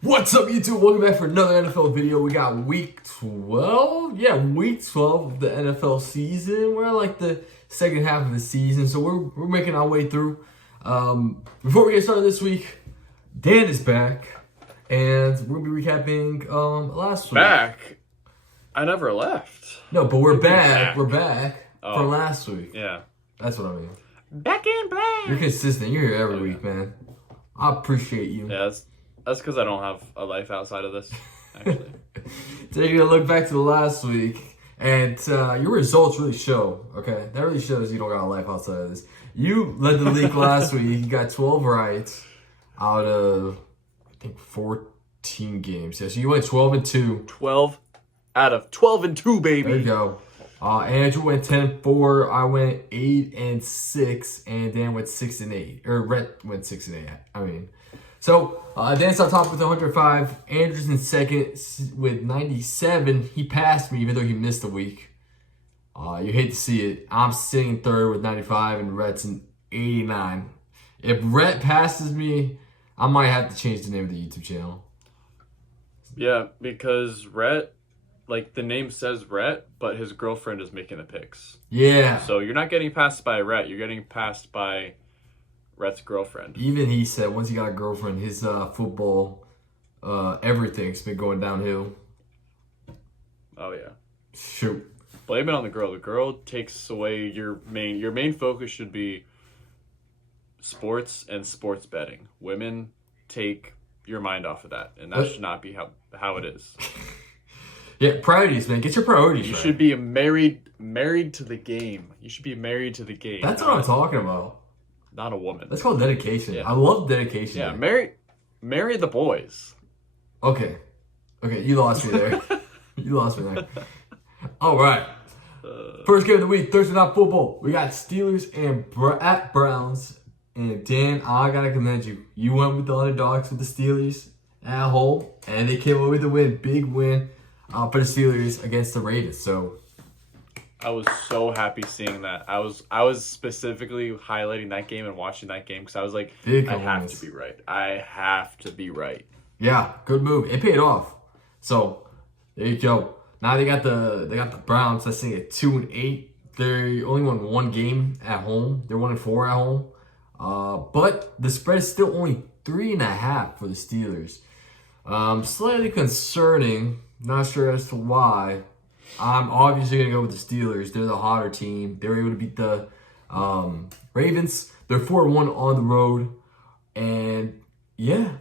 What's up, YouTube? Welcome back for another NFL video. We got week 12. Yeah, week 12 of the NFL season. We're like the second half of the season, so we're making our way through. Before we get started this week, Dan is back, and we're gonna be recapping last week. Back? I never left. No, but we're back. back. We're back for last week. Yeah. That's what I mean. Back in black. You're consistent. You're here every week, man. I appreciate you. Yeah, that's because I don't have a life outside of this, actually. Taking a look back to the last week, and your results really show, okay? That really shows you don't got a life outside of this. You led the league last week. You got 12 right out of, I think, 14 games. Yeah, so you went 12-2. 12 out of 12 and 2, baby. There you go. Andrew went 10-4. I went 8-6, and Dan went 6-8. Or Rhett went 6-8. I mean, so Dan's on top with 105. Andrew's in second with 97. He passed me, even though he missed a week. You hate to see it. I'm sitting in third with 95, and Rhett's in 89. If Rhett passes me, I might have to change the name of the YouTube channel. Yeah, because Rhett, like the name says Rhett, but his girlfriend is making the picks. Yeah. So you're not getting passed by Rhett. You're getting passed by Rhett's girlfriend. Even he said once he got a girlfriend, his football, everything's been going downhill. Oh, yeah. Shoot. Blame it on the girl. The girl takes away your main focus should be sports and sports betting. Women take your mind off of that, and that should not be how it is. Yeah, priorities, man. Get your priorities You right. should be married to the game. You should be married to the game. That's what I'm talking about. Not a woman. That's called dedication. Yeah. I love dedication. Yeah, man. marry the boys. Okay, you lost me there. You lost me there. All right. First game of the week, Thursday Night Football. We got Steelers and at Browns. And Dan, I gotta commend you. You went with the underdogs with the Steelers at home, and they came away with a win. Big win for the Steelers against the Ravens. So I was so happy seeing that. I was specifically highlighting that game and watching that game because I was like, big I have wins. to be right. I have to be right. Yeah, good move. It paid off. So there you go. Now they got the Browns. That's sitting at 2-8. They only won one game at home. They're 1-4 at home. But the spread is still only 3.5 for the Steelers. Slightly concerning. Not sure as to why. I'm obviously gonna go with the Steelers. They're the hotter team. They were able to beat the Ravens. They're 4-1 on the road, and yeah,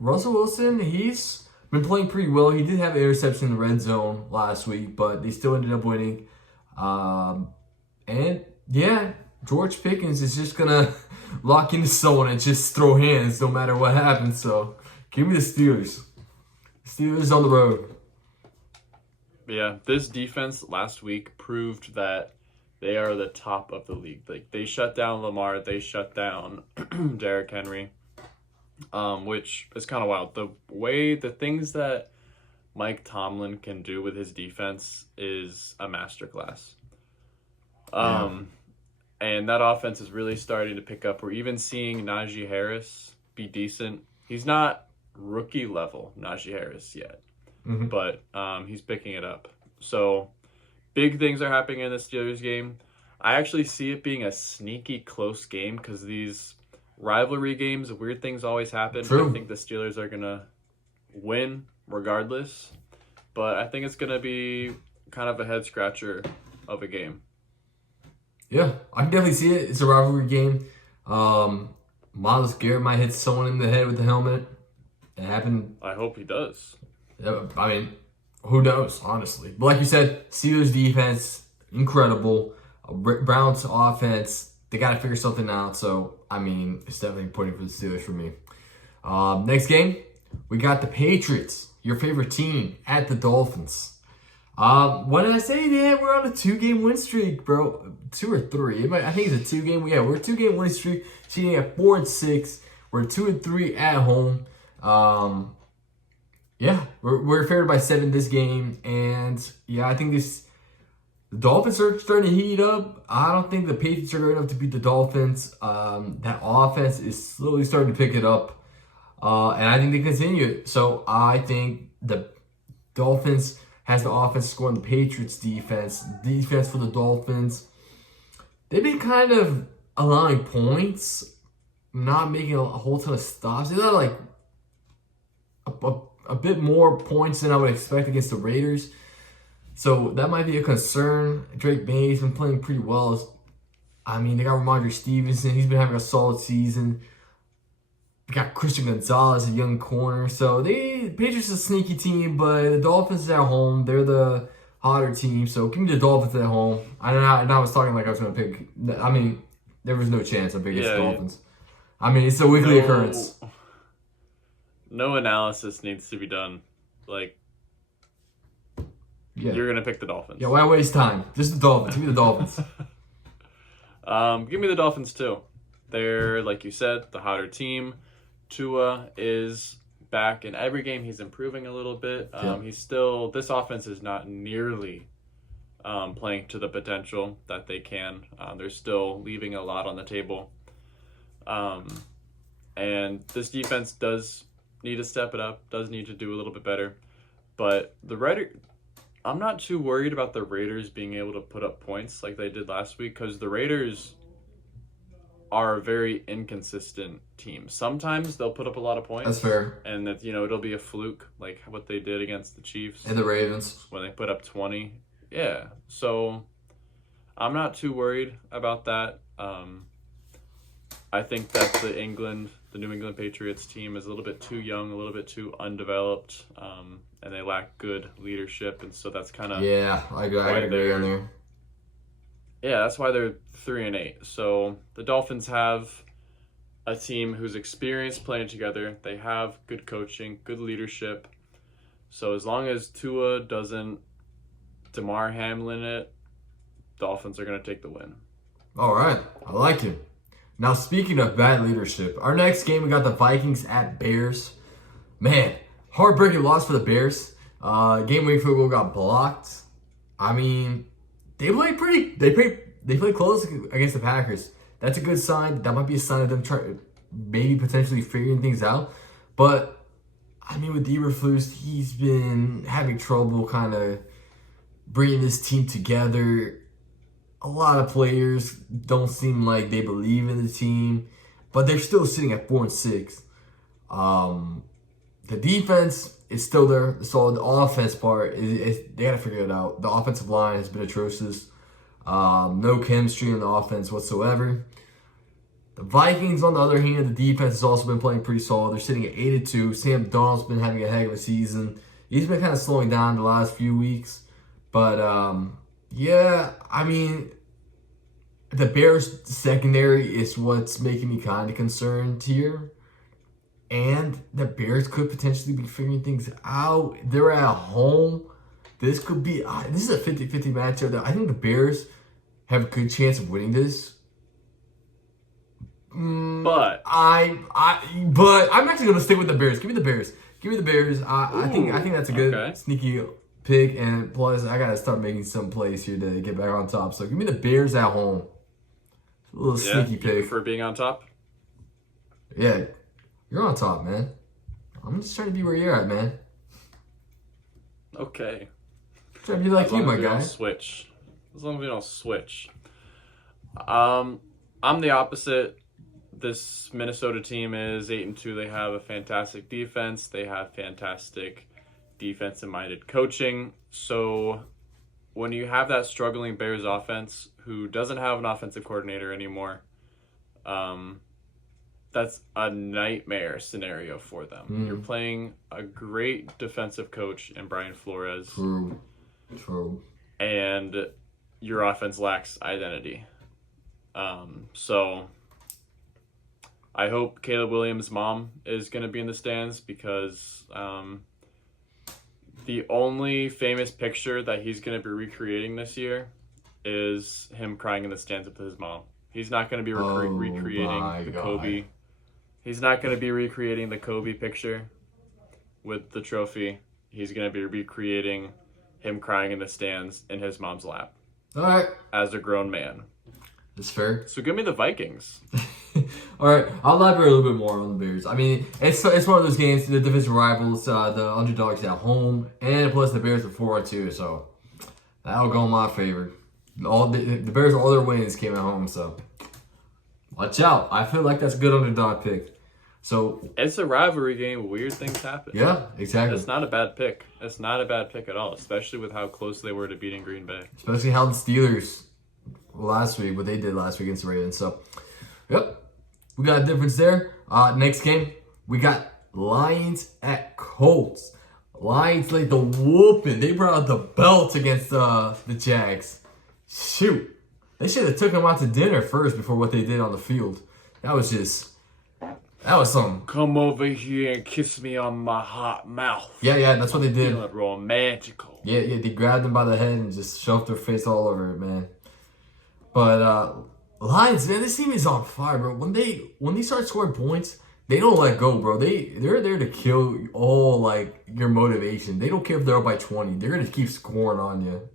Russell Wilson, he's been playing pretty well. He did have an interception in the red zone last week, but they still ended up winning. And yeah, George Pickens is just gonna lock into someone and just throw hands no matter what happens. So give me the Steelers. Steelers on the road. Yeah, this defense last week proved that they are the top of the league. Like they shut down Lamar, they shut down Derrick Henry, which is kind of wild. The things that Mike Tomlin can do with his defense is a masterclass. And that offense is really starting to pick up. We're even seeing Najee Harris be decent. He's not rookie level Najee Harris yet. Mm-hmm. But he's picking it up. So big things are happening in the Steelers game. I actually see it being a sneaky close game because these rivalry games, weird things always happen. True. I think the Steelers are going to win regardless. But I think it's going to be kind of a head scratcher of a game. Yeah, I can definitely see it. It's a rivalry game. Myles Garrett might hit someone in the head with the helmet. It happened. I hope he does. I mean, who knows, honestly. But like you said, Steelers defense, incredible. Browns offense, they got to figure something out. So, I mean, it's definitely pointing for the Steelers for me. Next game, we got the Patriots, your favorite team, at the Dolphins. What did I say, Dan? We're on a 2-game win streak, bro. 2 or 3. I think it's a 2-game. Yeah, we're a 2-game winning streak. Sitting at 4-6. We're 2-3 at home. Yeah, we're favored by 7 this game, and yeah, I think the Dolphins are starting to heat up. I don't think the Patriots are good enough to beat the Dolphins. That offense is slowly starting to pick it up. And I think they continue it. So I think the Dolphins has the offense scoring the Patriots defense. Defense for the Dolphins. They've been kind of allowing points, not making a whole ton of stops. They're like a bit more points than I would expect against the Raiders. So that might be a concern. Drake May's been playing pretty well. I mean, they got Ramondre Stevenson. He's been having a solid season. They got Christian Gonzalez, a young corner. So Patriots is a sneaky team, but the Dolphins is at home. They're the hotter team. So give me the Dolphins at home. I don't know. And I was talking like I was going to pick. I mean, there was no chance I'm picking the Dolphins. I mean, it's a weekly occurrence. No analysis needs to be done. Like, you're going to pick the Dolphins. Yeah, why waste time? Just the Dolphins. Give me the Dolphins. Give me the Dolphins, too. They're, like you said, the hotter team. Tua is back in every game. He's improving a little bit. He's still... This offense is not nearly playing to the potential that they can. They're still leaving a lot on the table. And this defense does need to step it up, does need to do a little bit better. But I'm not too worried about the Raiders being able to put up points like they did last week, because the Raiders are a very inconsistent team. Sometimes they'll put up a lot of points. That's fair. And that, it'll be a fluke, like what they did against the Chiefs. And the Ravens. When they put up 20. Yeah. So I'm not too worried about that. I think that the New England Patriots team is a little bit too young, a little bit too undeveloped, and they lack good leadership, and so that's kind of I agree on there. Yeah, that's why they're 3-8. So the Dolphins have a team who's experienced playing together. They have good coaching, good leadership. So as long as Tua doesn't Damar Hamlin it, Dolphins are going to take the win. All right, I like it. Now, speaking of bad leadership, our next game, we got the Vikings at Bears. Man, heartbreaking loss for the Bears. Game-winning field goal got blocked. I mean, they played close against the Packers. That's a good sign. That might be a sign of them maybe potentially figuring things out. But, I mean, with Eberflus, he's been having trouble kind of bringing this team together. A lot of players don't seem like they believe in the team, but they're still sitting at 4-6. The defense is still there, so the offense part they gotta figure it out. The offensive line has been atrocious. No chemistry in the offense whatsoever. The Vikings, on the other hand, the defense has also been playing pretty solid. They're sitting at 8-2. Sam Darnold's been having a heck of a season. He's been kind of slowing down the last few weeks, but yeah, I mean, the Bears secondary is what's making me kind of concerned here. And the Bears could potentially be figuring things out. They're at home. This could be, this is a 50-50 matchup. I think the Bears have a good chance of winning this. But I'm actually going to stick with the Bears. Give me the Bears. Give me the Bears. I think that's a good sneaky pick, and plus I gotta start making some plays here to get back on top. So give me the Bears at home. A little sneaky pick for being on top. Yeah, you're on top, man. I'm just trying to be where you're at, man. Okay. I'm trying to be like you, my guy. Switch. As long as we don't switch. I'm the opposite. This Minnesota team is 8-2. They have a fantastic defense. They have fantastic defensive-minded coaching. So when you have that struggling Bears offense who doesn't have an offensive coordinator anymore, that's a nightmare scenario for them. You're playing a great defensive coach in Brian Flores. True. And your offense lacks identity. So I hope Caleb Williams' mom is going to be in the stands, because the only famous picture that he's going to be recreating this year is him crying in the stands with his mom. He's not going to be recreating the Kobe. He's not going to be recreating the Kobe picture with the trophy. He's going to be recreating him crying in the stands in his mom's lap. All right. As a grown man. That's fair. So give me the Vikings. All right, I'll elaborate a little bit more on the Bears. I mean, it's one of those games, the division rivals, the underdogs at home, and plus the Bears are 4-2, so that'll go in my favor. All the Bears, all their wins came at home, so watch out. I feel like that's a good underdog pick. So It's a rivalry game. Weird things happen. yeah, exactly. It's not a bad pick. It's not a bad pick at all, especially with how close they were to beating Green Bay. Especially how the Steelers last week, what they did last week against the Ravens. So, yep, we got a difference there. Next game, we got Lions at Colts. Lions laid the whooping. They brought out the belt against the Jags. Shoot. They should have took them out to dinner first before what they did on the field. That was some. Come over here and kiss me on my hot mouth. Yeah, that's what they did. Feeling romantical. Yeah, they grabbed them by the head and just shoved their face all over it, man. But Lions, man, this team is on fire, bro. When they start scoring points, they don't let go, bro. They're there to kill all like your motivation. They don't care if they're up by 20. They're gonna keep scoring on you.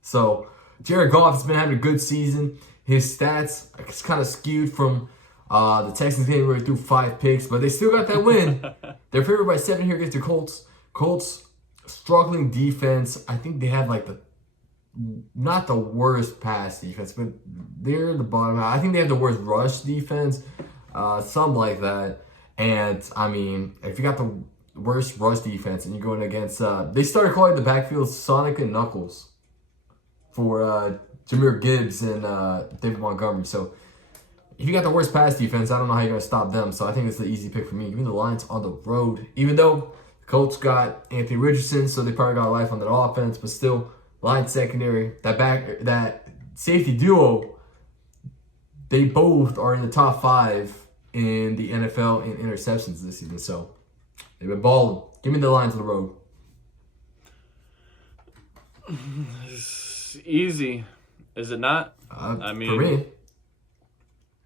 So Jared Goff has been having a good season. His stats is kind of skewed from the Texans game where he threw 5 picks, but they still got that win. They're favored by 7 here against the Colts. Colts struggling defense. I think they have like not the worst pass defense, but they're the bottom. I think they have the worst rush defense, something like that. And I mean, if you got the worst rush defense and you're going against, they started calling the backfield Sonic and Knuckles for Jahmyr Gibbs and David Montgomery. So if you got the worst pass defense, I don't know how you're going to stop them. So I think it's the easy pick for me. Give me the Lions on the road, even though the Colts got Anthony Richardson, so they probably got a life on that offense, but still. Lions secondary, that safety duo, they both are in the top 5 in the NFL in interceptions this season. So they've been balling. Give me the Lions on the road. It's easy, is it not? I mean, for me,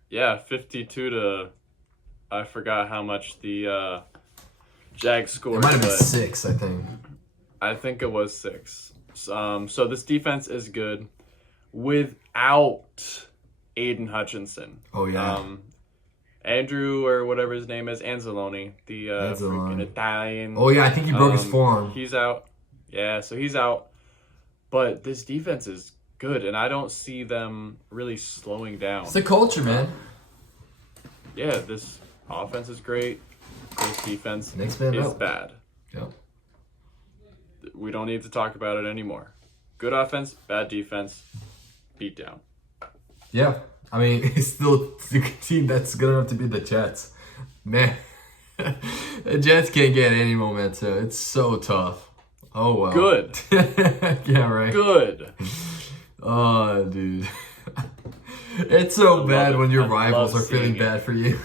yeah, 52 to I forgot how much the Jags scored. It might have been 6, I think. I think it was 6. So this defense is good without Aiden Hutchinson. Oh, yeah. Andrew, or whatever his name is, Anzalone, the freaking Italian. Oh, yeah, I think he broke his forearm. He's out. Yeah, so he's out. But this defense is good, and I don't see them really slowing down. It's the culture, man. Yeah, this offense is great. This defense Next man is up. bad. Yep. We don't need to talk about it anymore. Good offense, bad defense, beat down. Yeah. I mean, it's still a team that's good enough to beat the Jets. Man, the Jets can't get any momentum. It's so tough. Oh, well. Good. Yeah, right. Good. Oh, dude. It's so bad when your rivals are feeling bad for you.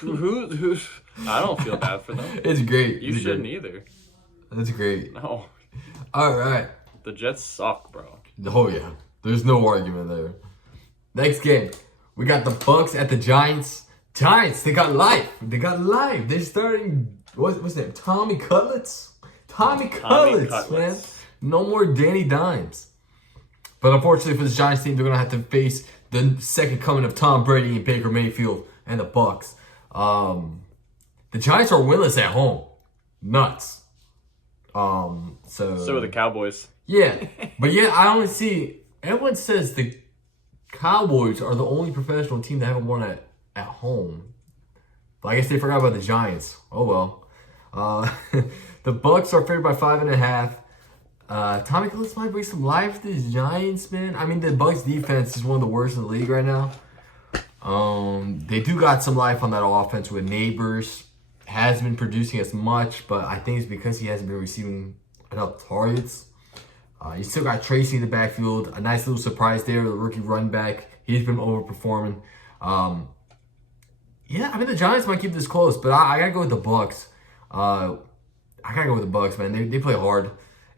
Who? I don't feel bad for them. It's great. You shouldn't either. That's great. No. All right. The Jets suck, bro. Oh, yeah. There's no argument there. Next game, we got the Bucks at the Giants. Giants, they got life. They're starting, what's his name? Tommy Cutlets? Tommy Cutlets, man. No more Danny Dimes. But unfortunately for the Giants team, they're going to have to face the second coming of Tom Brady and Baker Mayfield and the Bucks. The Giants are winless at home. Nuts. So are the Cowboys. Yeah. But yeah, I only see, everyone says the Cowboys are the only professional team that haven't won at home. But I guess they forgot about the Giants. Oh well. The Bucks are favored by 5.5. Tommy Cutlets might bring some life to the Giants, man. I mean, the Bucks defense is one of the worst in the league right now. They do got some life on that offense with Neighbors. Hasn't been producing as much, but I think it's because he hasn't been receiving enough targets. You still got Tracy in the backfield. A nice little surprise there, the rookie run back. He's been overperforming. Yeah, I mean, the Giants might keep this close, but I got to go with the Bucks. I got to go with the Bucks, man. They play hard,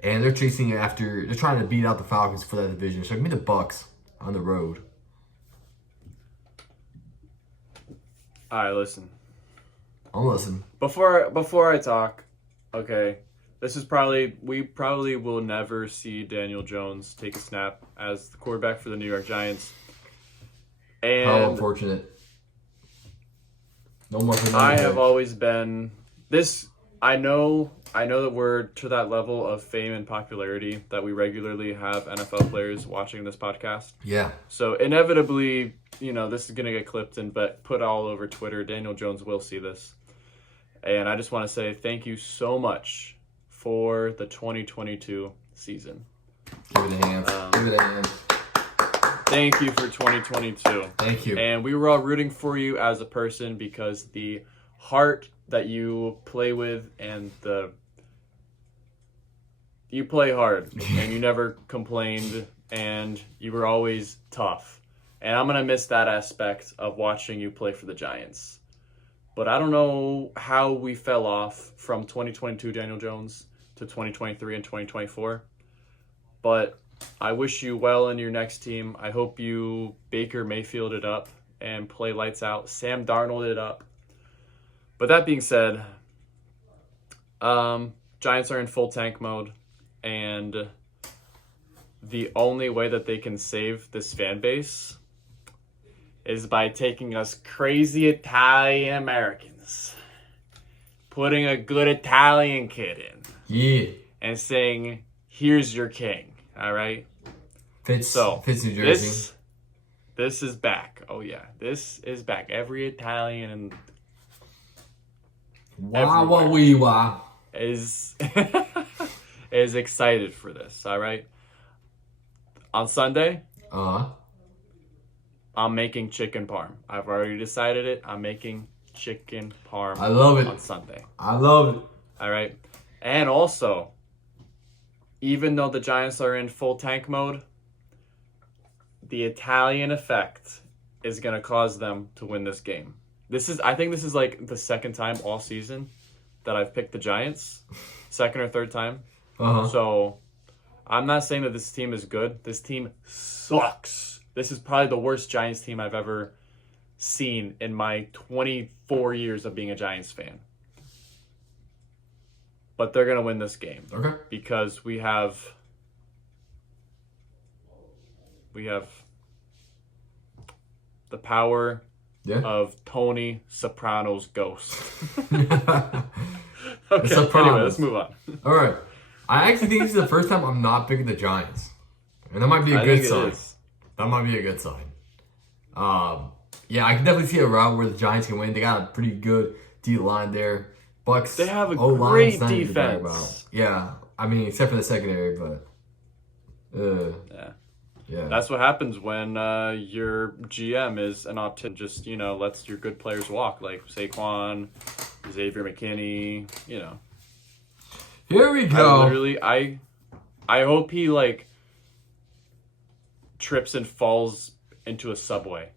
and they're chasing after. They're trying to beat out the Falcons for that division. So give me the Bucks on the road. All right, listen. I'll listen. Before I talk, okay, we probably will never see Daniel Jones take a snap as the quarterback for the New York Giants. How And unfortunate. No more for I another have day. always been this. I know that we're to that level of fame and popularity that we regularly have NFL players watching this podcast. Yeah. So inevitably, this is gonna get clipped and but put all over Twitter. Daniel Jones will see this, and I just want to say thank you so much for the 2022 season. Give it a hand. Give it a hand. Thank you for 2022. Thank you. And we were all rooting for you as a person because the heart that you play with and you play hard and you never complained and you were always tough. And I'm going to miss that aspect of watching you play for the Giants. But I don't know how we fell off from 2022 Daniel Jones to 2023 and 2024. But I wish you well in your next team. I hope you Baker Mayfield it up and play lights out. Sam Darnold it up. But that being said, Giants are in full tank mode, and the only way that they can save this fan base is by taking us crazy Italian Americans, putting a good Italian kid in, Yeah. and saying, "Here's your king." All right. Fitz New Jersey. This is back. Oh yeah, this is back. Every Italian and Wah wah wee wah. is excited for this. All right. On Sunday, I'm making chicken parm. I've already decided it. I'm making chicken parm. I love it. On Sunday. I love it. All right. And also, even though the Giants are in full tank mode, the Italian effect is going to cause them to win this game. I think this is like the second time all season that I've picked the Giants. Second or third time. So I'm not saying that this team is good. This team sucks. This is probably the worst Giants team I've ever seen in my 24 years of being a Giants fan. But they're going to win this game. Okay. Because we have the power of Tony Soprano's ghost. Okay, anyway, let's move on. All right. I actually think this is the first time I'm not picking the Giants. And that might be a good sign. That might be a good sign. Yeah, I can definitely see a route where the Giants can win. They got a pretty good D-line there. Bucks. They have a great defense. Yeah, I mean, except for the secondary, but... Yeah. That's what happens when your GM is an optimist. Just, lets your good players walk, like Saquon, Xavier McKinney, Here we go. I hope he, trips and falls into a subway,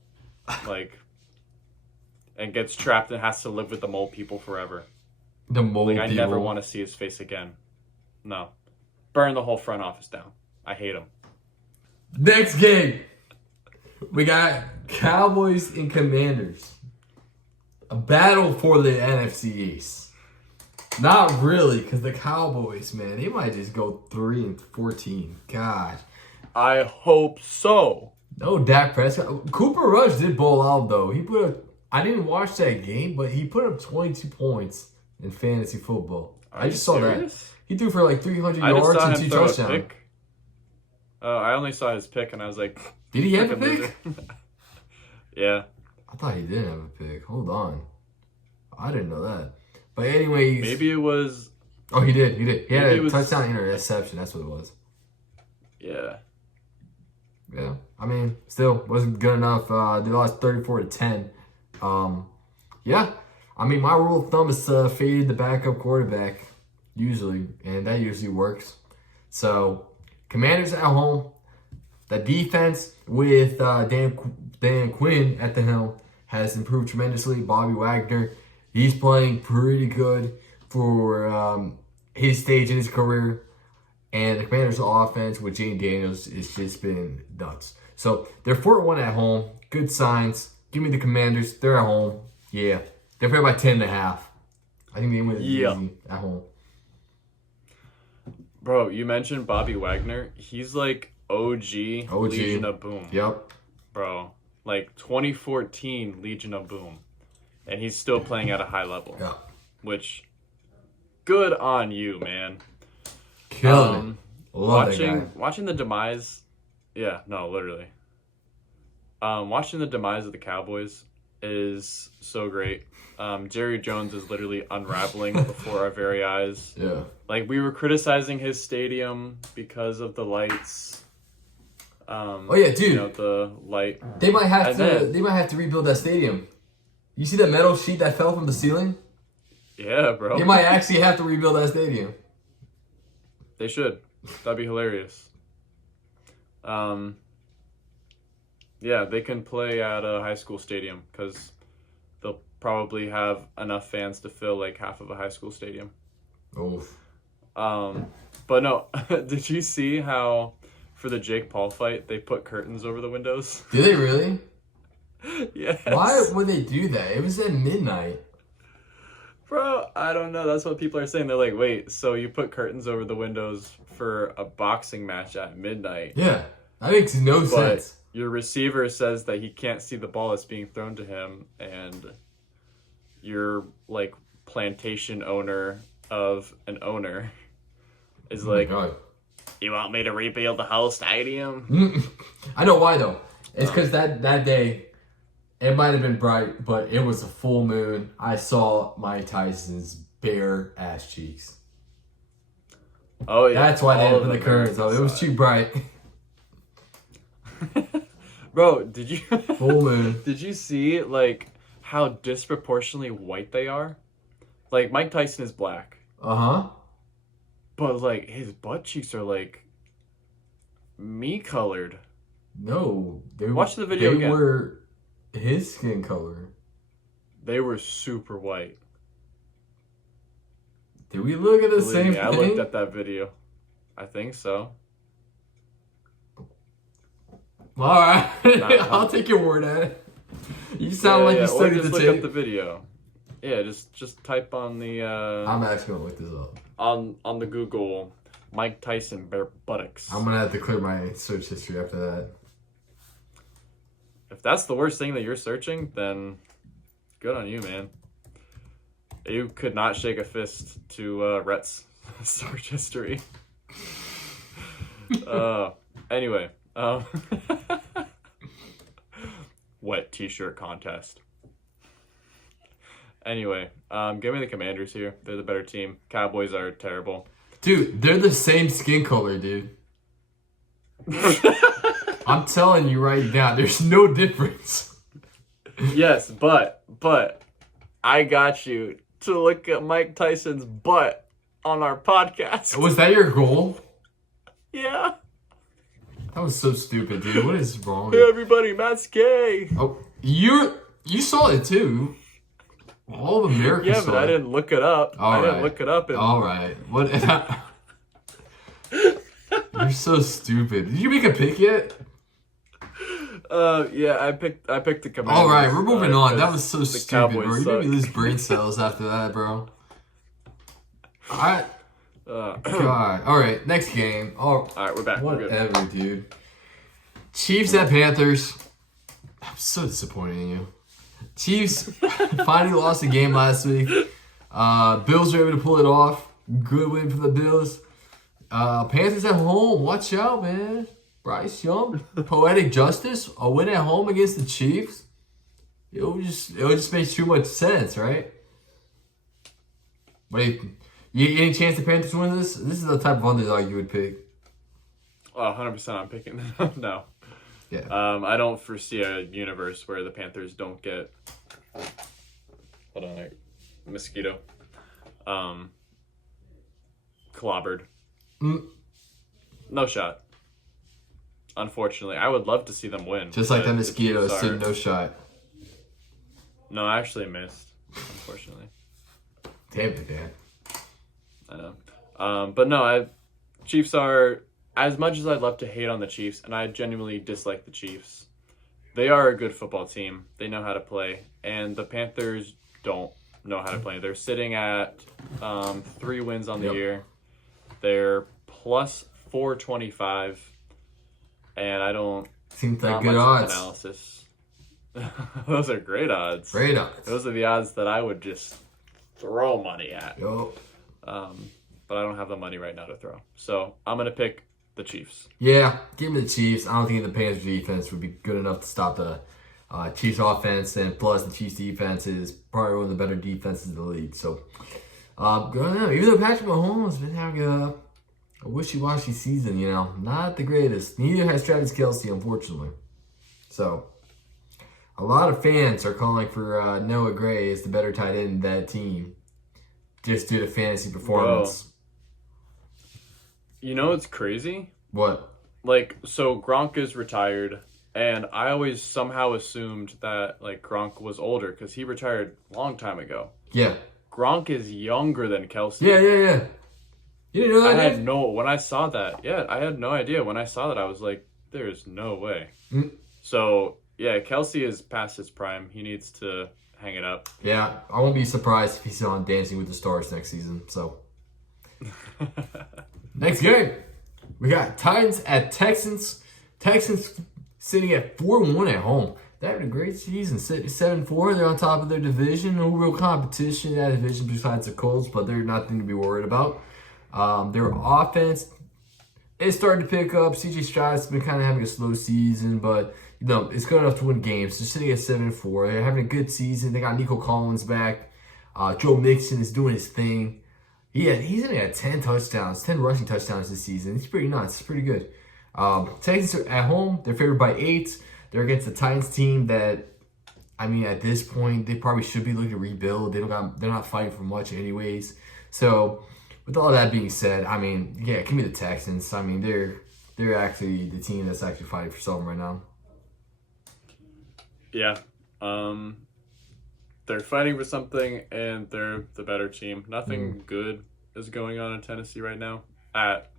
and gets trapped and has to live with the mole people forever. The mole people? I never want to see his face again. No. Burn the whole front office down. I hate him. Next game, we got Cowboys and Commanders. A battle for the NFC East. Not really, because the Cowboys, man, they might just go 3-14. God. I hope so. No Dak Prescott. Cooper Rush did bowl out, though. I didn't watch that game, but he put up 22 points in fantasy football. I just saw that. He threw for 300 yards and 2 touchdowns. I only saw his pick, and I was like... Did he have a pick? Yeah. I thought he did have a pick. Hold on. I didn't know that. But anyways... Maybe it was... Oh, he did. He had a touchdown interception. That's what it was. Yeah. Yeah. I mean, still, wasn't good enough. They lost 34-10. Yeah. I mean, my rule of thumb is to fade the backup quarterback, usually. And that usually works. So... Commanders at home. The defense with Dan Quinn at the helm has improved tremendously. Bobby Wagner, he's playing pretty good for his stage in his career. And the Commanders' offense with Jane Daniels has just been nuts. So they're 4-1 at home. Good signs. Give me the Commanders. They're at home. Yeah. They're playing by 10.5. I think they win easy at home. Bro, you mentioned Bobby Wagner. He's like OG. Legion of Boom. Yep. Bro, like 2014 Legion of Boom, and he's still playing at a high level. Yeah. Which, good on you, man. Killing it. Love that guy. Watching the demise. Yeah, no, literally. Watching the demise of the Cowboys is so great. Jerry Jones is literally unraveling before our very eyes. Yeah. Like, we were criticizing his stadium because of the lights. Oh yeah, dude. You know, the light. They might have And to. then- They might have to rebuild that stadium. You see that metal sheet that fell from the ceiling? Yeah, bro. They might actually have to rebuild that stadium. They should. That'd be hilarious. Yeah, they can play at a high school stadium because they'll probably have enough fans to fill like half of a high school stadium. Oh. But no, did you see how for the Jake Paul fight they put curtains over the windows? Did they really? Yes. Why would they do that? It was at midnight. Bro, I don't know. That's what people are saying. They're like, wait, so you put curtains over the windows for a boxing match at midnight? Yeah, that makes no sense. Your receiver says that he can't see the ball that's being thrown to him, and your like plantation owner of an owner is like, Oh my God. you want me to rebuild the whole stadium? I know why though. It's because that day, it might have been bright, but it was a full moon. I saw Mike Tyson's bare ass cheeks. Oh yeah, That's why they all didn't of put the curtains up. It was too bright. Bro, did you Full moon. did you see like how disproportionately white they are? Like Mike Tyson is black, Uh-huh. but like his butt cheeks are like me colored. No. Watch the video they again. were his skin color. They were super white. Did we look at the Believe same me, I thing? looked at that video. I think so. Alright. Nah. I'll take your word at it. You sound like you or studied just the look up tape. the video. Yeah, just type on the I'm actually gonna look this up. on the Google Mike Tyson bare buttocks. I'm gonna have to clear my search history after that. If that's the worst thing that you're searching, then good on you, man. You could not shake a fist to Rhett's search history. Anyway, wet t-shirt contest. Anyway, give me the Commanders here. They're the better team. Cowboys are terrible. Dude, they're the same skin color, dude. I'm telling you right now, there's no difference. Yes, but I got you to look at Mike Tyson's butt on our podcast. Was that your goal? Yeah. That was so stupid, dude. What is wrong with Hey you? everybody, Matt's gay. Oh, you saw it too. All of America Yeah, saw but I it. didn't look it up. All I didn't right. look it up. And All right. What? You're so stupid. Did you make a pick yet? yeah, I picked the Commanders. All right, we're moving on. That because was so the stupid, Cowboys bro. You made me suck. lose brain cells after that, bro. God. All All right, next game. Oh, right, we're back. We're good. whatever, dude. Chiefs at Panthers. I'm so disappointed in you. Chiefs finally lost a game last week. Bills were able to pull it off. Good win for the Bills. Panthers at home. Watch out, man. Bryce Young, poetic justice. A win at home against the Chiefs. It would just make too much sense, right? Wait, any chance the Panthers win this? This is the type of underdog you would pick. 100% I'm picking them. No. Yeah. I don't foresee a universe where the Panthers don't get. Hold on, mosquito. Clobbered. No shot. Unfortunately, I would love to see them win. Just like but that the mosquito Chiefs said are- no shot. No, I actually missed. Unfortunately, Damn it, man. I know. But no, Chiefs are, as much as I'd love to hate on the Chiefs, and I genuinely dislike the Chiefs. They are a good football team. They know how to play, and the Panthers don't know how to play. They're sitting at 3 wins on the Yep. year. They're plus 425, and I don't. Seems like Not good much odds. analysis. Those are great odds. Great odds. Those are the odds that I would just throw money at. Yup. But I don't have the money right now to throw. So I'm going to pick the Chiefs. Yeah, give me the Chiefs. I don't think the Panthers defense would be good enough to stop the Chiefs offense, and plus the Chiefs defense is probably one of the better defenses in the league. So, even though Patrick Mahomes has been having a wishy-washy season, not the greatest. Neither has Travis Kelce, unfortunately. So, a lot of fans are calling for Noah Gray as the better tight end in that team, just due to fantasy performance. Bro, it's crazy? What? So Gronk is retired, and I always somehow assumed that, Gronk was older, because he retired a long time ago. Yeah. Gronk is younger than Kelce. Yeah. You didn't know that? When I saw that, I had no idea. When I saw that, I was like, there's no way. Mm. So, yeah, Kelce is past his prime. He needs to hang it up. Yeah, I won't be surprised if he's on Dancing with the Stars next season. So, next game, we got Titans at Texans. Texans sitting at 4-1 at home. They're having a great season, 7-4. They're on top of their division. No real competition in that division besides the Colts, but they're nothing to be worried about. Their offense is starting to pick up. CJ Stroud's been kind of having a slow season, but it's good enough to win games. They're sitting at 7-4. They're having a good season. They got Nico Collins back. Joe Mixon is doing his thing. He's only at 10 rushing touchdowns this season. It's pretty nuts. It's pretty good. Texans are at home. They're favored by 8. They're against the Titans team that, at this point, they probably should be looking to rebuild. They're not fighting for much anyways. So, with all that being said, give me the Texans. They're actually the team that's actually fighting for something right now. Yeah. They're fighting for something, and they're the better team. Nothing good is going on in Tennessee right now at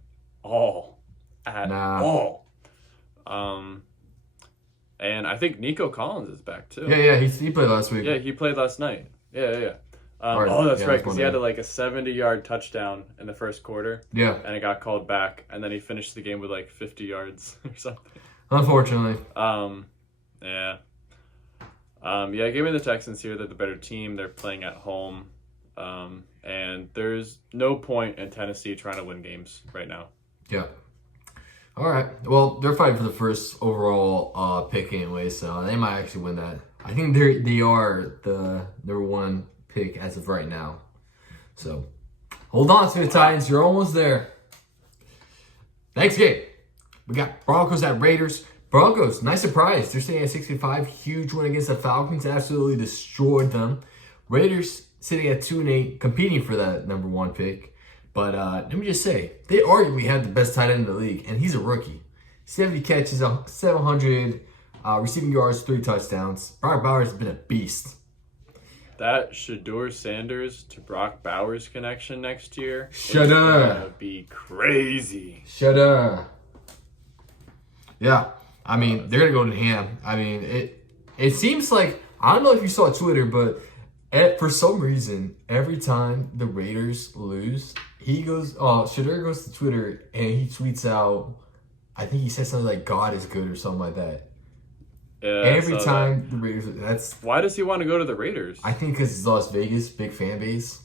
all. All. And I think Nico Collins is back too. Yeah, he played last week. Yeah, he played last night. Yeah. That's right, because he had a 70-yard touchdown in the first quarter. Yeah. And it got called back, and then he finished the game with 50 yards or something. Unfortunately. Yeah. Give me the Texans here. They're the better team. They're playing at home. And there's no point in Tennessee trying to win games right now. Yeah. All right. Well, they're fighting for the first overall pick anyway, so they might actually win that. I think they are the number 1 pick as of right now. So, hold on to the Titans. You're almost there. Next game. We got Broncos at Raiders. Broncos, nice surprise. They're sitting at 6-5. Huge win against the Falcons. Absolutely destroyed them. Raiders sitting at 2-8, competing for that number 1 pick. But let me just say, they arguably have the best tight end in the league, and he's a rookie. 70 catches, 700 receiving yards, 3 touchdowns. Brock Bowers has been a beast. That Shedeur Sanders to Brock Bowers connection next year is gonna be crazy. Yeah, they're gonna go to ham. It seems like, I don't know if you saw Twitter, but for some reason, every time the Raiders lose, Shedeur goes to Twitter and he tweets out, I think he said something like "God is good" or something like that. Yeah, every time the Raiders, why does he want to go to the Raiders? I think because it's Las Vegas, big fan base,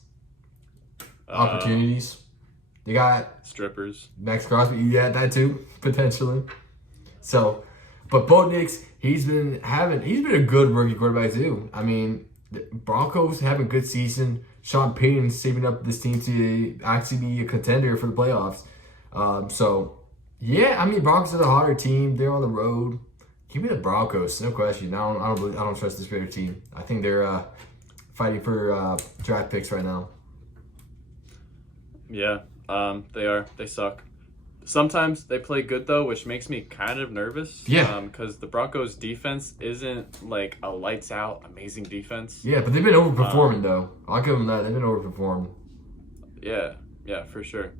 opportunities. They got strippers. Max Crosby, yeah, that too potentially. So, but Bo Nix, he's been a good rookie quarterback too. The Broncos having a good season. Sean Payton saving up this team to actually be a contender for the playoffs. Broncos are the hotter team. They're on the road. Give me the Broncos, no question. I don't trust this Raider team. I think they're fighting for draft picks right now. Yeah, they are. They suck. Sometimes they play good though, which makes me kind of nervous. Yeah. Because the Broncos defense isn't a lights out amazing defense. Yeah, but they've been overperforming though. I'll give them that. They've been overperforming. Yeah, for sure.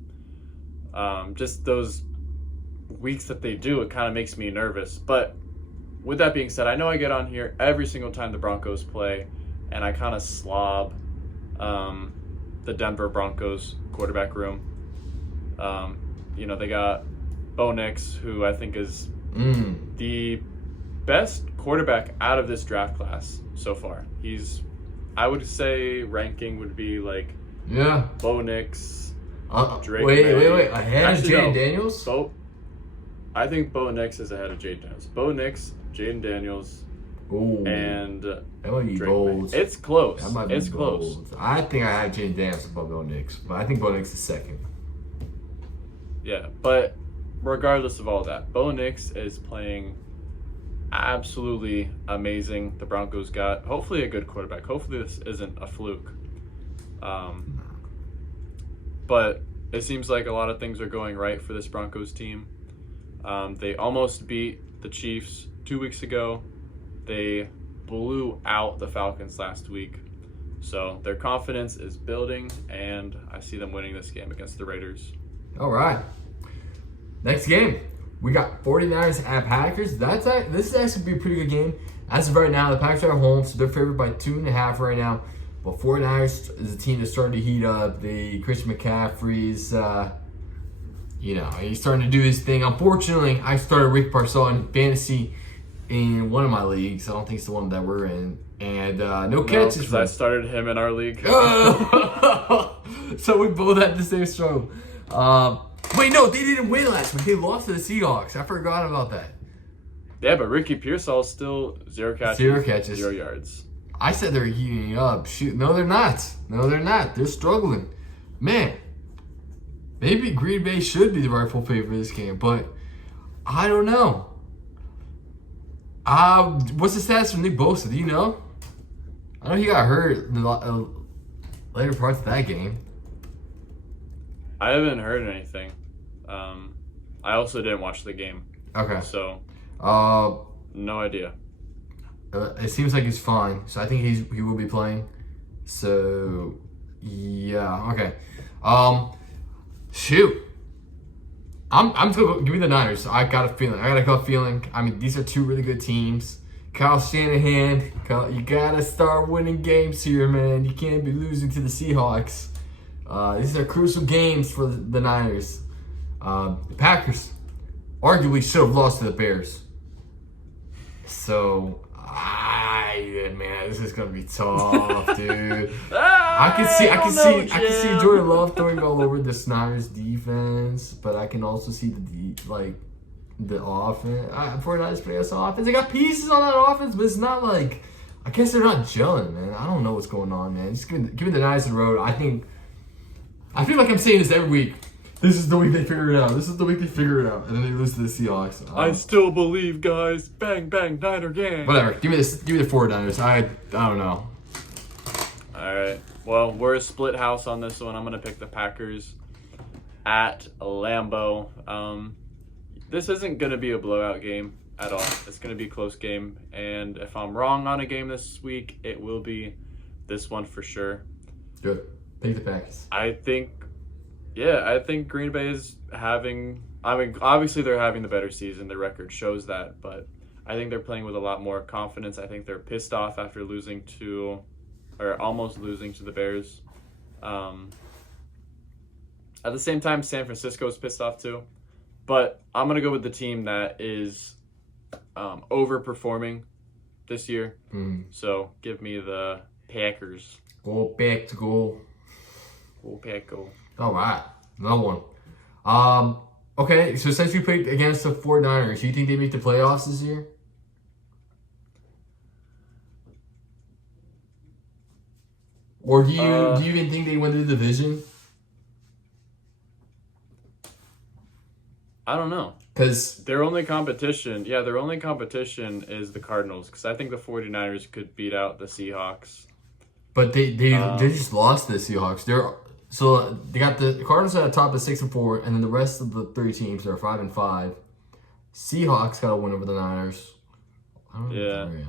Just those weeks that they do, it kind of makes me nervous. But with that being said, I know I get on here every single time the Broncos play, and I kind of slob the Denver Broncos quarterback room. They got Bo Nix, who I think is the best quarterback out of this draft class so far. I would say ranking would be like Yeah. Bo Nix, Drake Wait. May. Ahead of Actually, Jaden no. Daniels? I think Bo Nix is ahead of Jaden Daniels. Bo Nix, Jaden Daniels, Ooh. and That might be Drake bold. May. It's close. That might be It's close. bold. I think I have Jaden Daniels above Bo Nix, but I think Bo Nix is second. Yeah, but regardless of all that, Bo Nix is playing absolutely amazing. The Broncos got hopefully a good quarterback. Hopefully this isn't a fluke. But it seems like a lot of things are going right for this Broncos team. They almost beat the Chiefs 2 weeks ago. They blew out the Falcons last week. So their confidence is building, and I see them winning this game against the Raiders. All right. Next game. We got 49ers at Packers. This is actually be a pretty good game. As of right now, the Packers are at home, so they're favored by 2.5 right now. But 49ers is a team that's starting to heat up. The Christian McCaffrey's, he's starting to do his thing. Unfortunately, I started Rick Parcell in fantasy in one of my leagues. I don't think it's the one that we're in. And no catches. Because I started him in our league. So we both had the same struggle. Wait, no, they didn't win last week. They lost to the Seahawks. I forgot about that. Yeah, but Ricky Pearsall's still 0 catches. 0 catches. 0 yards. I said they're heating up. Shoot, no, they're not. They're struggling. Man, maybe Green Bay should be the rightful favorite for this game, but I don't know. What's the status for Nick Bosa? Do you know? I know he got hurt in the later parts of that game. I haven't heard anything. I also didn't watch the game. Okay. So, no idea. It seems like he's fine, so I think he will be playing. So, yeah, okay. Shoot. I'm still give me the Niners. I got a gut feeling. I mean, these are two really good teams. Kyle Shanahan, you gotta start winning games here, man. You can't be losing to the Seahawks. These are crucial games for the Niners. The Packers arguably should have lost to the Bears. So, man, this is gonna be tough, dude. I can see Jordan Love throwing all over the Niners defense, but I can also see the offense. 49ers playing us offense. They got pieces on that offense, but it's not like, I guess they're not gelling, man. I don't know what's going on, man. Just give me the Niners the road. I feel like I'm saying this every week. This is the week they figure it out. This is the week they figure it out, and then they lose to the Seahawks. I still believe, guys. Bang, bang, Niner gang. Whatever. Give me the 49ers. I don't know. All right. Well, we're a split house on this one. I'm gonna pick the Packers at Lambeau. This isn't gonna be a blowout game at all. It's gonna be a close game, and if I'm wrong on a game this week, it will be this one for sure. Good. Take the Packers. I think Green Bay is obviously they're having the better season. Their record shows that, but I think they're playing with a lot more confidence. I think they're pissed off after almost losing to the Bears. At the same time, San Francisco is pissed off too. But I'm going to go with the team that is overperforming this year. So give me the Packers. Go back to goal. Go Pack, go. All right, another one. Okay, so since you played against the 49ers, do you think they make the playoffs this year? Or do you even think they win the division? I don't know. Because their only competition is the Cardinals. Because I think the 49ers could beat out the Seahawks. But they just lost to the Seahawks. So they got the Cardinals at the top of 6-4, and then the rest of the 3 teams are 5-5. Seahawks got a win over the Niners. I don't know.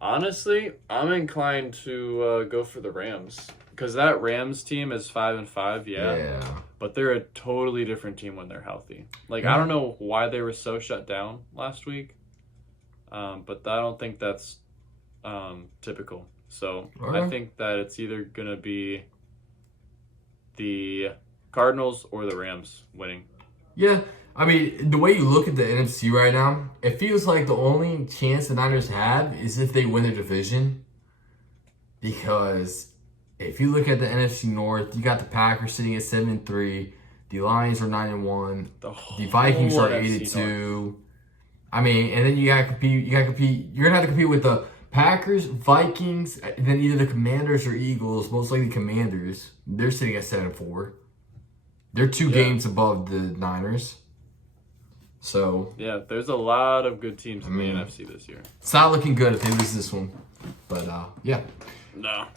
Honestly, I'm inclined to go for the Rams because that Rams team is 5-5. Yeah. But they're a totally different team when they're healthy. I don't know why they were so shut down last week, but I don't think that's typical. So I think that it's either gonna be the Cardinals or the Rams winning. Yeah, I mean, the way you look at the NFC right now, it feels like the only chance the Niners have is if they win their division. Because if you look at the NFC North, you got the Packers sitting at 7-3, the Lions are 9-1, the Vikings are 8-2. I mean, and then you gotta compete. You're gonna have to compete with the Packers, Vikings, and then either the Commanders or Eagles. Most likely Commanders. They're sitting at 7-4. They're two games above the Niners. So yeah, there's a lot of good teams in the NFC this year. It's not looking good if they lose this one, but yeah. No.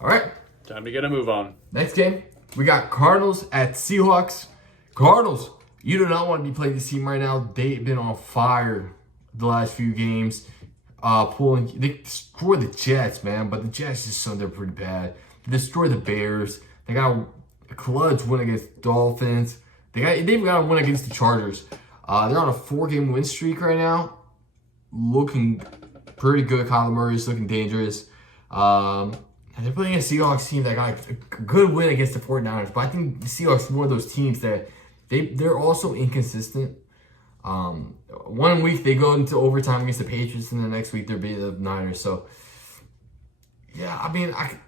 All right. Time to get a move on. Next game, we got Cardinals at Seahawks. Cardinals, you do not want to be playing this team right now. They've been on fire the last few games. They destroyed the Jets, man, but the Jets just they're pretty bad. They destroyed the Bears. They got a clutch win against Dolphins. They've got a win against the Chargers. They're on a 4-game win streak right now. Looking pretty good. Kyler Murray's looking dangerous. And they're playing a Seahawks team that got a good win against the 49ers. But I think the Seahawks are one of those teams that they're also inconsistent. One week they go into overtime against the Patriots, and the next week they're beating the Niners. So, yeah, I mean, I'm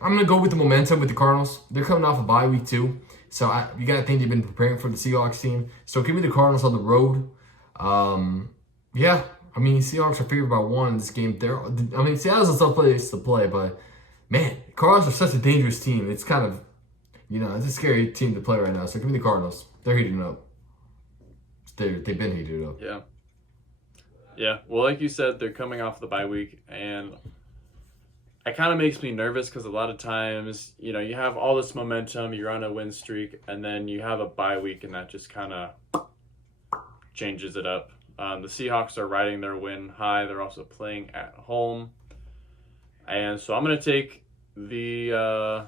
going to go with the momentum with the Cardinals. They're coming off a bye week too. So you got to think they've been preparing for the Seahawks team. So give me the Cardinals on the road. Yeah, I mean, Seahawks are favored by 1 in this game. Seattle's a tough place to play, but man, Cardinals are such a dangerous team. It's kind of, it's a scary team to play right now. So give me the Cardinals. They're heating up. They've been heated up. Yeah. Yeah. Well, like you said, they're coming off the bye week, and it kind of makes me nervous because a lot of times, you have all this momentum, you're on a win streak, and then you have a bye week, and that just kind of changes it up. The Seahawks are riding their win high. They're also playing at home. And so I'm going to take the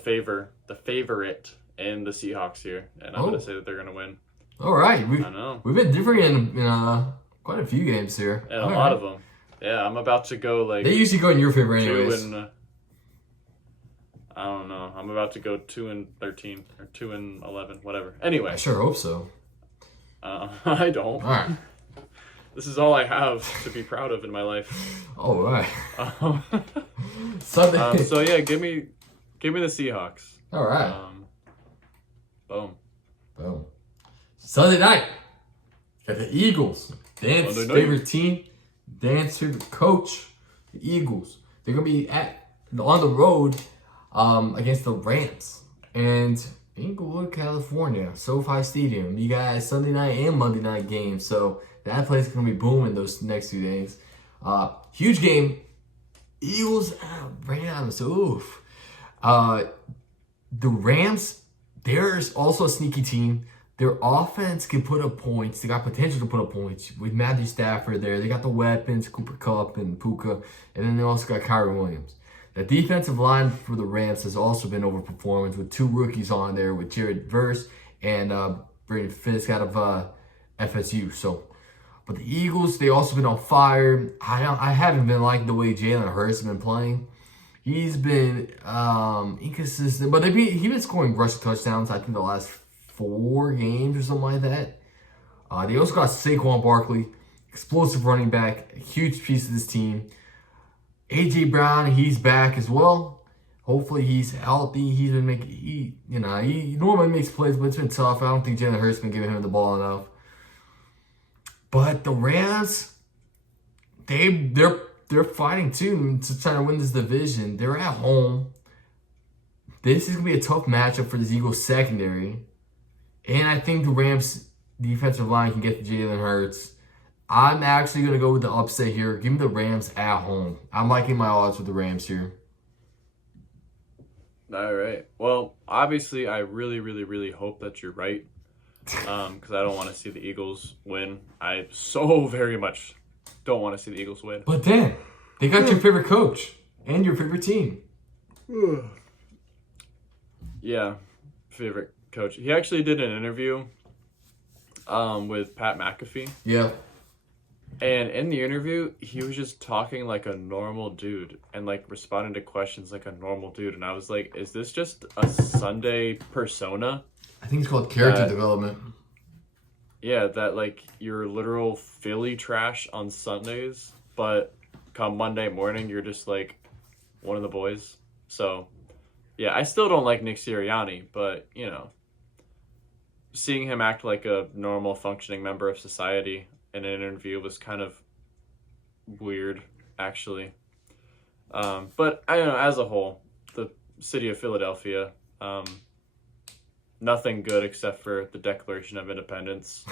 favorite in the Seahawks here, and I'm going to say that they're going to win. All right. I know. We've been differing in quite a few games here. And a lot of them. Yeah, I'm about to go They usually go in your favor anyways. I don't know. I'm about to go 2-13 or 2-11, whatever. Anyway. I sure hope so. I don't. All right. This is all I have to be proud of in my life. All right. Sunday. So yeah, give me the Seahawks. All right. Boom. Sunday night. Got the Eagles. Dan's favorite team. Dan's favorite coach. The Eagles. They're gonna be on the road against the Rams and Inglewood, California, SoFi Stadium. You guys Sunday night and Monday night games, so that place is gonna be booming those next 2 days. Huge game. Eagles Rams. Oof. The Rams, there's also a sneaky team. Their offense can put up points. They got potential to put up points with Matthew Stafford there. They got the weapons, Cooper Kupp and Puka, and then they also got Kyron Williams. The defensive line for the Rams has also been overperforming with 2 rookies on there with Jared Verse and Brandon Fisk out of FSU. So, but the Eagles, they also been on fire. I haven't been liking the way Jalen Hurts has been playing. He's been inconsistent, but he's been scoring rushing touchdowns, I think, the last 4 games or something like that. They also got Saquon Barkley, explosive running back, a huge piece of this team. A.J. Brown, he's back as well. Hopefully he's healthy. He's been he normally makes plays, but it's been tough. I don't think Jalen Hurts been giving him the ball enough. But the Rams, they're fighting too to try to win this division. They're at home. This is gonna be a tough matchup for the Eagles secondary. And I think the Rams defensive line can get to Jalen Hurts. I'm actually going to go with the upset here. Give me the Rams at home. I'm liking my odds with the Rams here. All right. Well, obviously, I really, really, really hope that you're right. Because I don't want to see the Eagles win. I so very much don't want to see the Eagles win. But Dan, they got your favorite coach and your favorite team. Yeah, favorite coach. He actually did an interview with Pat McAfee. Yeah. And in the interview, he was just talking like a normal dude and like responding to questions like a normal dude. And I was like, is this just a Sunday persona? I think it's called character That- development. Yeah, that like you're literal Philly trash on Sundays, but come Monday morning you're just like one of the boys. So yeah, I still don't like Nick Sirianni, but you know, seeing him act like a normal functioning member of society in an interview was kind of weird, actually. But I don't know, as a whole, the city of Philadelphia, nothing good except for the Declaration of Independence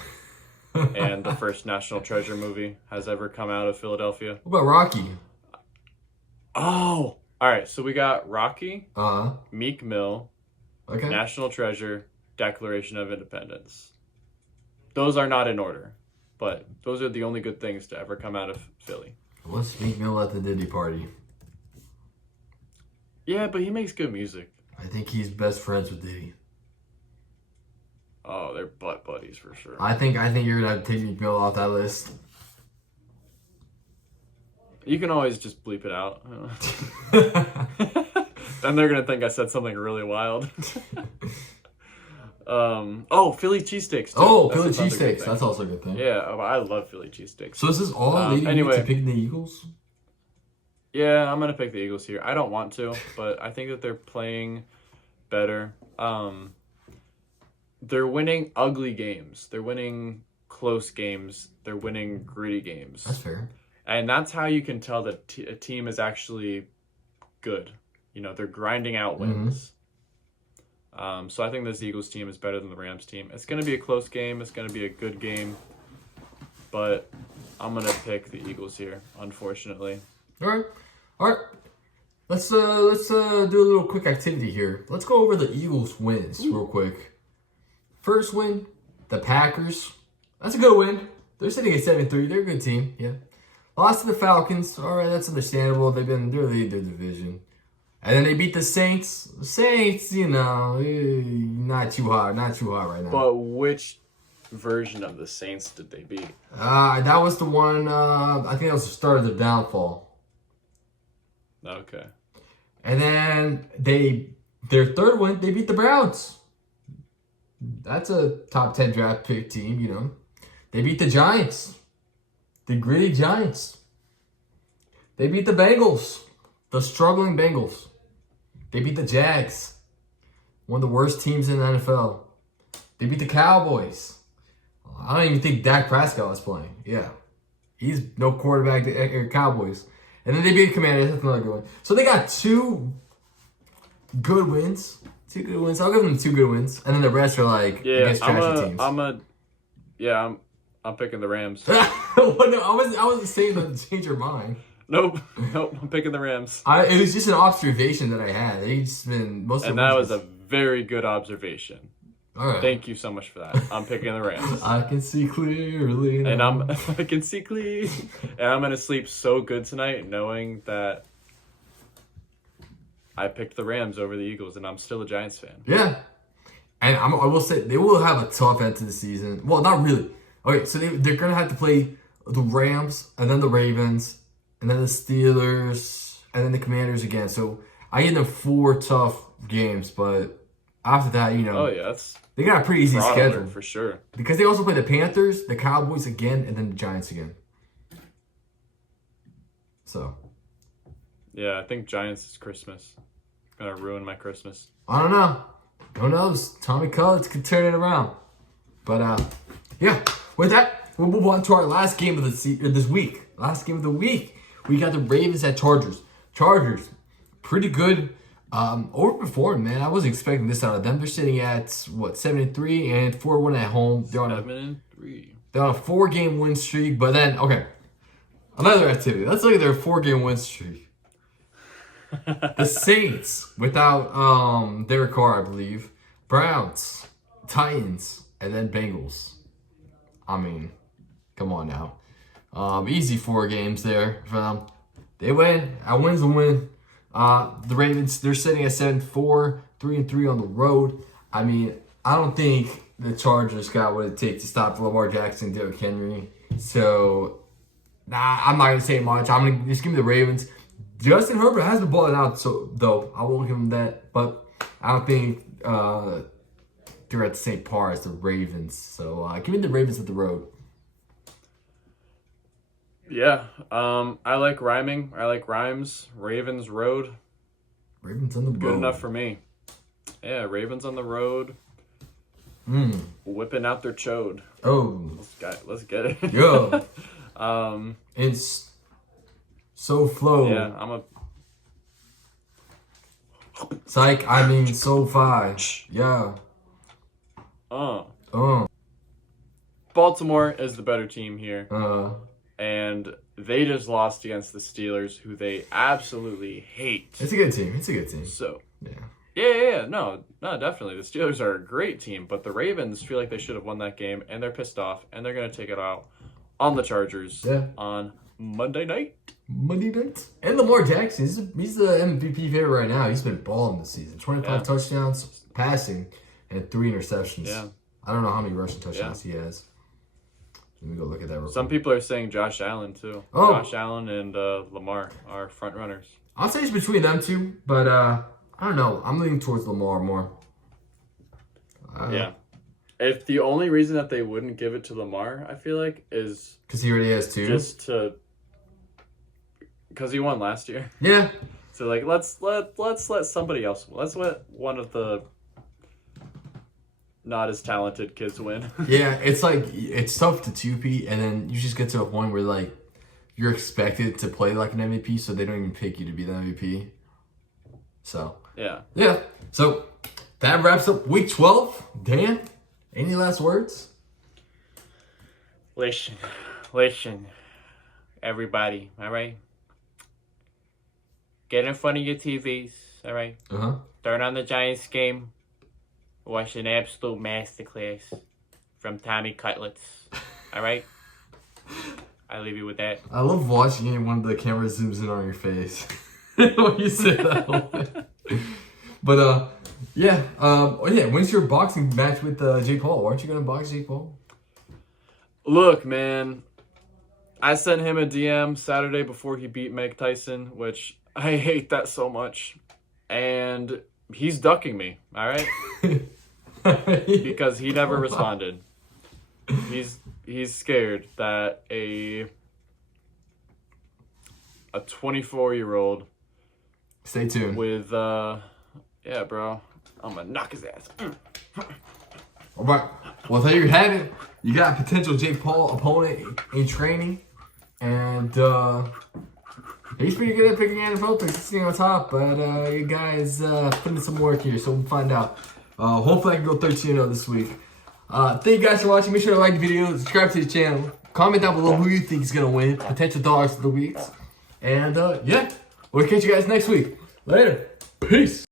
and the first National Treasure movie has ever come out of Philadelphia. What about Rocky? Oh, all right. So we got Rocky, Uh, Meek Mill, okay. National Treasure, Declaration of Independence. Those are not in order, but those are the only good things to ever come out of Philly. What's Meek Mill at the Diddy party? Yeah, but he makes good music. I think he's best friends with Diddy. Oh, they're butt buddies for sure. I think you're gonna have to take Meek Mill off that list. You can always just bleep it out. Then they're gonna think I said something really wild. Philly cheesesteaks. Philly cheesesteaks. That's also a good thing. Yeah, I love Philly cheesesteaks. So is this all leading anyway. you to picking the Eagles? Yeah, I'm gonna pick the Eagles here. I don't want to, but I think that they're playing better. They're winning ugly games. They're winning close games. They're winning gritty games. That's fair. And that's how you can tell that a team is actually good. You know, they're grinding out wins. So I think this Eagles team is better than the Rams team. It's going to be a close game. It's going to be a good game. But I'm going to pick the Eagles here, unfortunately. All right. Let's do a little quick activity here. Let's go over the Eagles wins real quick. First win, the Packers. That's a good win. They're sitting at 7-3. They're a good team. Yeah. Lost to the Falcons. All right, that's understandable. They're leading their division. And then they beat the Saints. The Saints, you know, not too hot right now. But which version of the Saints did they beat? That was the one. I think that was the start of the downfall. Okay. And then their third win, they beat the Browns. That's a top 10 draft pick team, you know. They beat the Giants. The gritty Giants. They beat the Bengals. The struggling Bengals. They beat the Jags. One of the worst teams in the NFL. They beat the Cowboys. I don't even think Dak Prescott was playing. Yeah. He's no quarterback to Cowboys. And then they beat the Commanders. That's another good one. So they got two good wins. I'll give them 2 good wins. And then the rest are like against trashy teams. I'm picking the Rams. Well, no, I wasn't saying that to change your mind. Nope, I'm picking the Rams. It was just an observation that I had. It's been most of And that was a very good observation. All right. Thank you so much for that. I'm picking the Rams. I can see clearly. And I can see clearly. And I'm going to sleep so good tonight knowing that I picked the Rams over the Eagles, and I'm still a Giants fan. Yeah. And I will say, they will have a tough end to the season. Well, not really. Okay, so they're going to have to play the Rams, and then the Ravens, and then the Steelers, and then the Commanders again. So I give them 4 tough games, but after that, you know. Oh, yeah. They got a pretty easy schedule. For sure. Because they also play the Panthers, the Cowboys again, and then the Giants again. So. Yeah, I think Giants is Christmas. Gonna ruin my Christmas. I don't know. Who knows? Tommy Cullins could turn it around. But, yeah. With that, we'll move on to our last game of this week. Last game of the week. We got the Ravens at Chargers. Chargers, pretty good. Overperformed, man. I wasn't expecting this out of them. They're sitting at, 7-3 and 4-1 at home. They're on 7-3. They're on a 4-game win streak. But then, okay. Another activity. Let's look at their 4-game win streak. The Saints, without Derek Carr, I believe. Browns, Titans, and then Bengals. I mean, come on now. Easy 4 games there for them. They win. A win's a win. The Ravens, they're sitting at 7-4, 3-3 on the road. I mean, I don't think the Chargers got what it takes to stop Lamar Jackson, Derrick Henry. So, I'm not going to say much. I'm going to just give me the Ravens. Justin Herbert has been balling out, though. I won't give him that. But I don't think they're at the same par as the Ravens. So give me the Ravens at the road. Yeah. I like rhyming. I like rhymes. Ravens road. Ravens on the road. Good enough for me. Yeah, Ravens on the road. Whipping out their chode. Oh. Let's get it. Yeah. It's so flow. Yeah, I'm a Psych, I mean so fine. Yeah. Baltimore is the better team here. And they just lost against the Steelers, who they absolutely hate. It's a good team. It's a good team. So yeah. Yeah. No, definitely. The Steelers are a great team, but the Ravens feel like they should have won that game, and they're pissed off, and they're going to take it out on the Chargers on Monday night. And Lamar Jackson, he's the MVP favorite right now. He's been balling this season. 25 touchdowns passing and 3 interceptions. Yeah. I don't know how many rushing touchdowns he has. Let me go look at that real quick. Some people are saying Josh Allen, too. Oh. Josh Allen and Lamar are front runners. I'll say it's between them two, but I don't know. I'm leaning towards Lamar more. Yeah. If the only reason that they wouldn't give it to Lamar, I feel like, is because he already has 2. Just to, because he won last year. Yeah. So like, let's let somebody else. Let's let one of the not as talented kids win. Yeah, it's like it's tough to 2P, and then you just get to a point where like you're expected to play like an MVP, so they don't even pick you to be the MVP. So yeah. So that wraps up week 12. Dan, any last words? Listen, everybody. All right. Get in front of your TVs. All right. Turn on the Giants game. Watch an absolute masterclass from Tommy Cutlets. All right. I leave you with that. I love watching it when the camera zooms in on your face when you say that. But when's your boxing match with Jake Paul? Aren't you gonna box Jake Paul? Look, man, I sent him a DM Saturday before he beat Mike Tyson, which I hate that so much, and he's ducking me. All right, because he never responded. He's scared that a 24-year-old. Stay tuned. With yeah, bro, I'm gonna knock his ass. All right. Well, there you have it. You got a potential Jake Paul opponent in training, and he's pretty good at picking NFL picks. He's sitting on top, but you guys putting in some work here, so we'll find out. Hopefully, I can go 13-0 this week. Thank you guys for watching. Make sure to like the video, subscribe to the channel, comment down below who you think is gonna win, potential dogs of the weeks, and we'll catch you guys next week. Later. Peace.